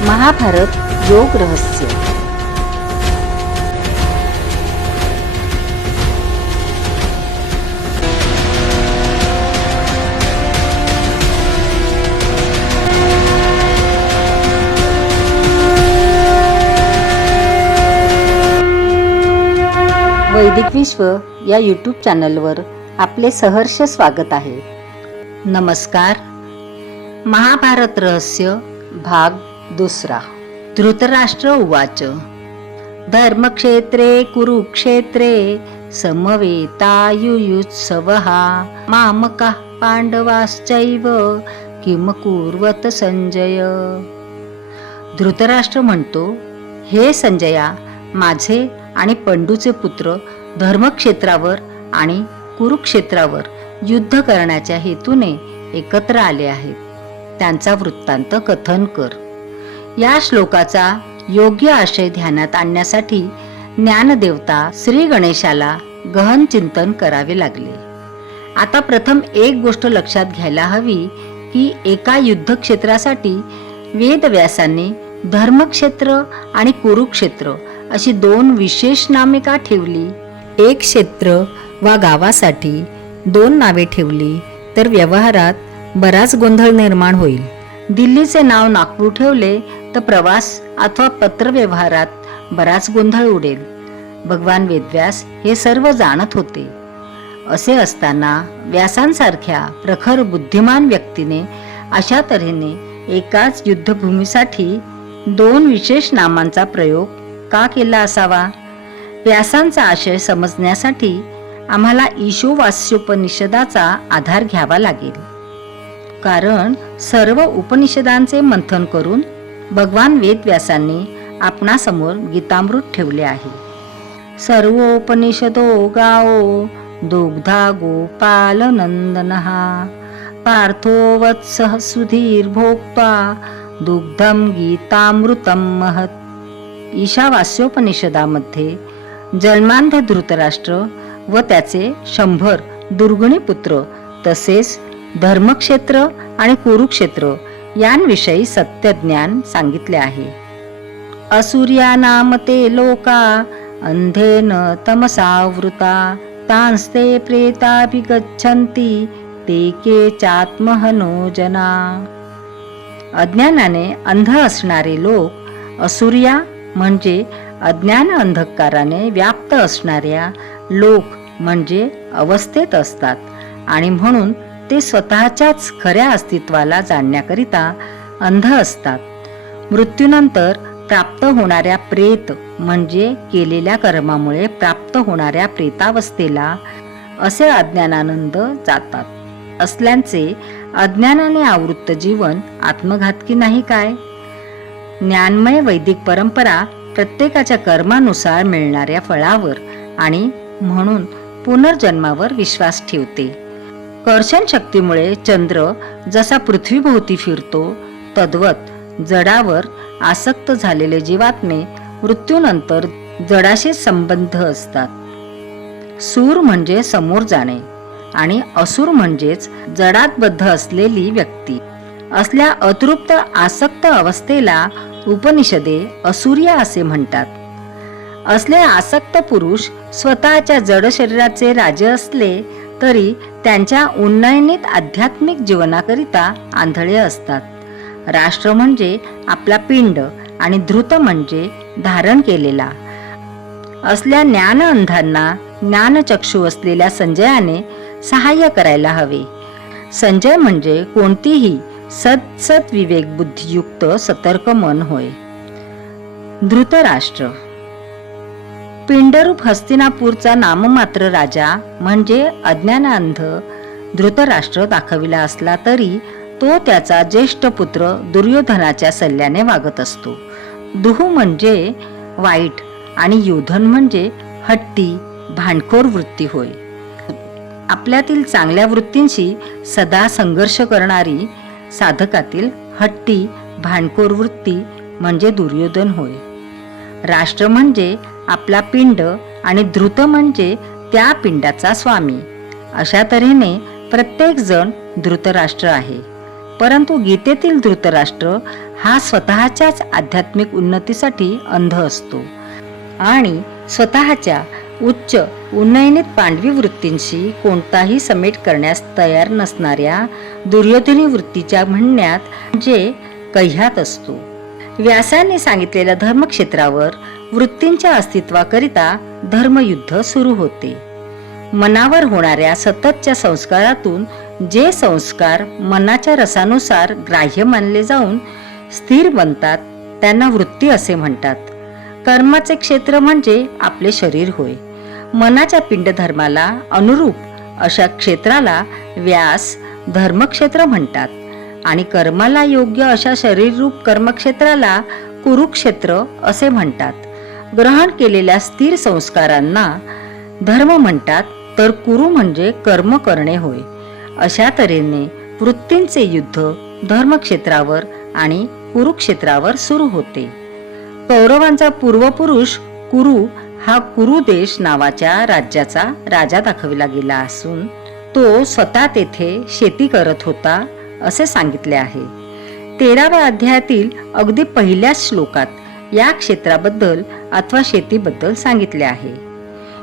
महाभारत योग रहस्य। वैदिक विश्व या यूट्यूब चॅनलवर आपले सहर्ष स्वागत आहे। नमस्कार। महाभारत रहस्य भाग दुसरा। धृतराष्ट्र उवाच धर्मक्षेत्रे कुरुक्षेत्रे समवेतायुयुत्सवः मामकः पांडवाश्चैव किम कुर्वत संजय। धृतराष्ट्र म्हणतो, हे संजया, माझे आणि पंडूचे पुत्र धर्मक्षेत्रावर आणि कुरुक्षेत्रावर युद्ध करण्याच्या हेतूने एकत्र आले आहेत। त्यांचा वृत्तांत कथन कर। या श्लोकाचा योग्य आशय ध्यानात आणण्यासाठी ज्ञानदेवता श्री गणेशाला गहन चिंतन करावे लागले। आता प्रथम एक गोष्ट लक्षात घ्यायला हवी की एका युद्धक्षेत्रासाठी वेदव्यासांनी धर्मक्षेत्र आणि कुरुक्षेत्र अशी दोन विशेष नामे का ठेवली? एक क्षेत्र वा गावासाठी दोन नावे ठेवली तर व्यवहारात बराच गोंधळ निर्माण होईल। दिल्लीचे नाव नागपूर ठेवले तर प्रवास अथवा पत्र व्यवहारात बराच गोंधळ उडेल। भगवान वेदव्यास हे सर्व जाणत होते। असे असताना व्यासांसारख्या प्रखर बुद्धिमान व्यक्तीने अशा तऱ्हेने एकाच युद्धभूमीसाठी दोन विशेष नामांचा प्रयोग का केला असावा? व्यासांचा आशय समजण्यासाठी आम्हाला ईशोवास्योपनिषदाचा आधार घ्यावा लागेल। कारण सर्व उपनिषदांचे मंथन करून भगवान वेदव्यासांनी आपणासमोर गीतामृत ठेवले आहे। सर्वोपनिषदो गाओ दुग्धा गोपाल नंदनः पार्थो वत्सः सुधीर भोक्ता दुग्धम गीतामृतम महत्। ईशावास्योपनिषदामध्ये जन्मांध धृतराष्ट्र व त्याचे 100 दुर्गुणी पुत्र तसेच धर्मक्षेत्र आणि कुरुक्षेत्र यांविषयी सत्यज्ञान सांगितले आहे। असुर्या नामते लोका अंधेन तमसावृता तांस्ते प्रेताभिगच्छन्ति ते केचात्महनो जना। अज्ञानाने अंध असणारे लोक असुर्या म्हणजे अज्ञान अंधकाराने व्याप्त असणाऱ्या लोक म्हणजे अवस्थेत असतात आणि म्हणून ते स्वतःच्याच खऱ्या अस्तित्वाला जाणण्याकरिता अंध असतात। मृत्यूनंतर प्राप्त होणाऱ्या प्रेत म्हणजे केलेल्या कर्मामुळे प्राप्त होणाऱ्या प्रेतावस्थेला असे अज्ञानानंद जातात असल्याचे अज्ञानाने आवृत्त जीवन आत्मघातकी नाही काय? ज्ञानमय वैदिक परंपरा प्रत्येकाच्या कर्मानुसार मिळणाऱ्या फळावर आणि म्हणून पुनर्जन्मावर विश्वास ठेवते। कर्षण शक्तीमुळे चंद्र जसा पृथ्वीभोवती फिरतो तद्वत जडावर आसक्त झालेले जीवात्मे मृत्यूनंतर जडाशी संबंध असतात। सूर म्हणजे समोर जाणे आणि असुर म्हणजेच जडात बद्ध असलेली व्यक्ती। असल्या अतृप्त आसक्त अवस्थेला उपनिषदे असुर्य असे म्हणतात। असले आसक्त पुरुष स्वतःच्या जड शरीराचे राजे असले तरी त्यांच्या उन्नयनित आध्यात्मिक जीवनाकरिता आंधळे असतात। राष्ट्र म्हणजे आपला पिंड आणि धृत म्हणजे धारण केलेला। असल्या ज्ञान अंधांना ज्ञानचक्षु असलेल्या संजयाने सहाय्य करायला हवे। संजय म्हणजे कोणतीही सत विवेक बुद्धियुक्त सतर्क मन होय। धृतराष्ट्र पिंडरूप हस्तिनापूरचा नाममात्र राजा म्हणजे अज्ञानांध धृतराष्ट्र दाखविला असला तरी तो त्याचा ज्येष्ठ पुत्र दुर्योधनाच्या सल्ल्याने वागत असतो। दुहू म्हणजे वाईट आणि योधन म्हणजे हट्टी भांडखोर वृत्ती होय। आपल्यातील चांगल्या वृत्तींशी सदा संघर्ष करणारी साधकातील हट्टी भांडखोर वृत्ती म्हणजे दुर्योधन होय। राष्ट्र म्हणजे आपला पिंड आणि धृत म्हणजे त्या पिंडाचा स्वामी। अशा तऱ्हेने प्रत्येक जण धृतराष्ट्र आहे। परंतु गीतेतील धृतराष्ट्र हा स्वतःच्याच आध्यात्मिक उन्नतीसाठी अंध असतो आणि स्वतःच्या उच्च उन्नयनित पांडवी वृत्तींशी कोणताही समेट करण्यास तयार नसणाऱ्या दुर्योधनी वृत्तीच्या म्हणण्यात म्हणजे कह्यात असतो. व्यासांनी सांगितलेल्या धर्मक्षेत्रावर वृत्तींच्या अस्तित्वाकरिता धर्मयुद्ध सुरू होते. मनावर होणाऱ्या सततच्या संस्कारातून जे संस्कार मनाच्या रसानुसार ग्राह्य मानले जाऊन स्थिर बनतात त्यांना वृत्ती असे म्हणतात. कर्माचे क्षेत्र म्हणजे आपले शरीर होय. मनाच्या पिंडधर्माला अनुरूप अशा क्षेत्राला व्यास धर्मक्षेत्र म्हणतात आणि कर्माला योग्य अशा शरीररूप कर्मक्षेत्राला कुरुक्षेत्र असे म्हणतात. ग्रहण केलेल्या स्थिर संस्कारांना धर्म म्हणतात, तर कुरु म्हणजे कर्म करणे होय. अशा तऱ्हेने वृत्तींचे युद्ध धर्मक्षेत्रावर आणि कुरुक्षेत्रावर सुरू होते. कौरवांचा पूर्वपुरुष कुरु हा कुरु देश नावाच्या राज्याचा राजा दाखविला गेला असून तो स्वतः तेथे शेती करत होता असे सांगितले आहे. 13व्या अध्यायातील अगदी पहिल्याच श्लोकात या क्षेत्राबद्दल अथवा शेतीबद्दल सांगितले आहे.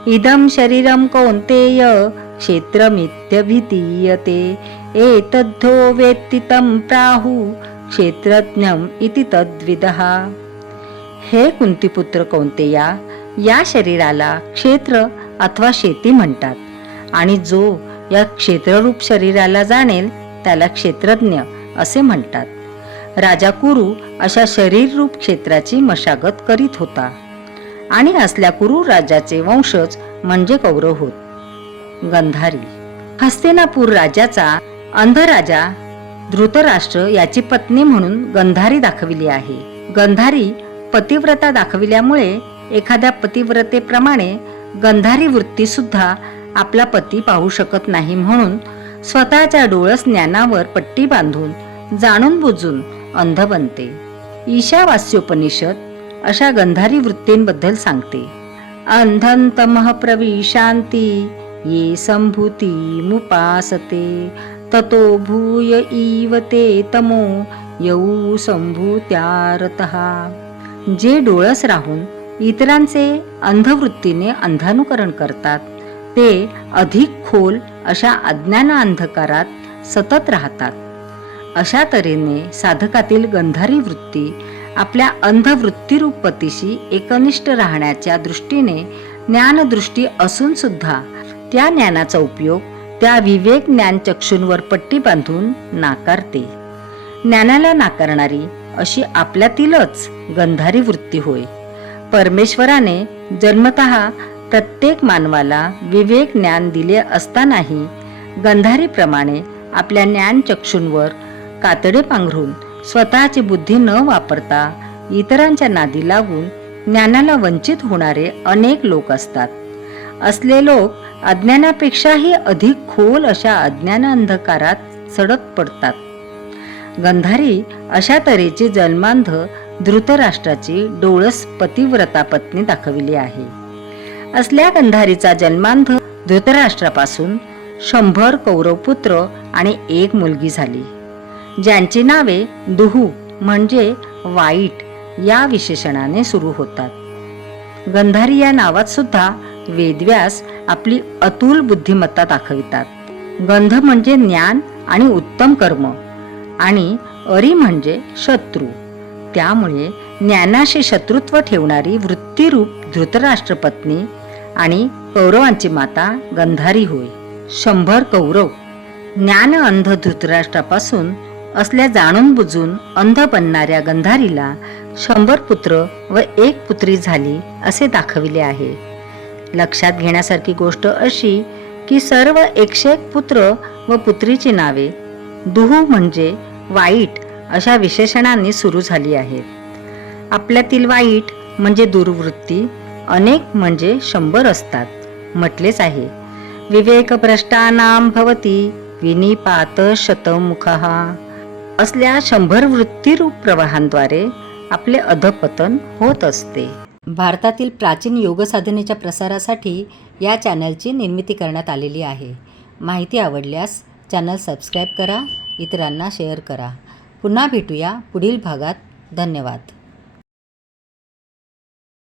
इदं शरीरं कौन्तेय क्षेत्रमित्यभिधीयते एतद्धो वेत्ति तं प्राहु क्षेत्रज्ञम् इति तद्विदः. हे कुंतीपुत्र कौन्तेया, या शरीराला क्षेत्र अथवा शेती म्हणतात आणि जो या क्षेत्ररूप शरीराला जाणेल त्याला क्षेत्रज्ञ असे म्हणतात. राजा कुरु अशा शरीररूप क्षेत्राची मशागत करीत होता आणि असल्या कुरु राजाचे वंशज म्हणजे कौरव होत. गंधारी हस्तिनापूर राज्याचा अंधराजा धृतराष्ट्र याची पत्नी म्हणून गंधारी दाखविली आहे. गंधारी पतिव्रता दाखविल्यामुळे एखाद्या पतिव्रतेप्रमाणे गंधारी वृत्ती सुद्धा आपला पती पाहू शकत नाही, म्हणून स्वतःच्या डोळस ज्ञानावर पट्टी बांधून जाणून बुजून अंध बनते. ईशावास्योपनिषद अशा गंधारी वृत्तींबद्दल सांगते. अंधं तमः प्रविशान्ति ये संभूती मुपासते ततो भूय इव ते तमो यौ संभूत्यारतः. जे डोळस राहून इतरांचे अंधवृत्तीने अंधानुकरण करतात ते अधिक खोल अशा अज्ञान अंधकारात सतत राहतात. अशा तऱ्हेने साधकातील गंधारी वृत्ती आपल्या अंधवृत्तीरूप पतीशी एकनिष्ठ राहण्याच्या दृष्टीने ज्ञानदृष्टी असून सुद्धा त्या ज्ञानाचा उपयोग त्या विवेक ज्ञान चक्षूंवर पट्टी बांधून नाकारते. ज्ञानाला नाकारणारी अशी आपल्यातीलच गंधारी वृत्ती होय. परमेश्वराने जन्मतः प्रत्येक मानवाला विवेक ज्ञान दिले असतानाही गंधारीप्रमाणे आपल्या ज्ञान चक्षूंवर कातडे पांघरून स्वतःची बुद्धी न वापरता इतरांच्या नादी लागून ज्ञानाला वंचित होणारे अनेक लोक असतात. असले लोक अज्ञानापेक्षाही अधिक खोल अशा अज्ञान अंधकारात सडक पडतात. गंधारी अशा तऱ्हेची जन्मांध धृतराष्ट्राची डोळस पतिव्रता पत्नी दाखविली आहे. असल्या गंधारीचा जन्मांध धृतराष्ट्रापासून 100 कौरवपुत्र आणि 1 मुलगी झाली, ज्यांची नावे दुहू म्हणजे वाईट या विशेषणाने सुरू होतात. गंधारी या नावात सुद्धा वेदव्यास आपली अतुल बुद्धिमत्ता दाखवितात. गंध म्हणजे ज्ञान आणि उत्तम कर्म आणि अरी म्हणजे शत्रू. त्यामुळे ज्ञानाशी शत्रुत्व ठेवणारी वृत्तीरूप धृतराष्ट्रपत्नी आणि कौरवांची माता गंधारी होय. 100 कौरव ज्ञान अंध धृतराष्ट्रापासून असल्या जाणून बुजून अंध बनणाऱ्या गंधारीला 100 पुत्र व 1 पुत्री झाली असे दाखविले आहे. लक्षात घेण्यासारखी गोष्ट अशी की सर्व 101 पुत्र व पुत्रीची नावे दुहू म्हणजे वाईट अशा विशेषणांनी सुरू झाली आहेत. आपल्यातील वाईट म्हणजे दुर्वृत्ती, अनेक म्हणजे 100 असतात. म्हटलेच आहे, विवेकभ्रष्टानां भवति विनिपात शतमुखः. असल्या 100 वृत्तीरूप प्रवाहांद्वारे आपले अधपतन होत असते. भारतातील प्राचीन योग साधनेच्या प्रसारासाठी या चॅनलची निर्मिती करण्यात आलेली आहे. माहिती आवडल्यास चॅनल सबस्क्राईब करा, इतरांना शेअर करा. पुन्हा भेटूया पुढील भागात. धन्यवाद.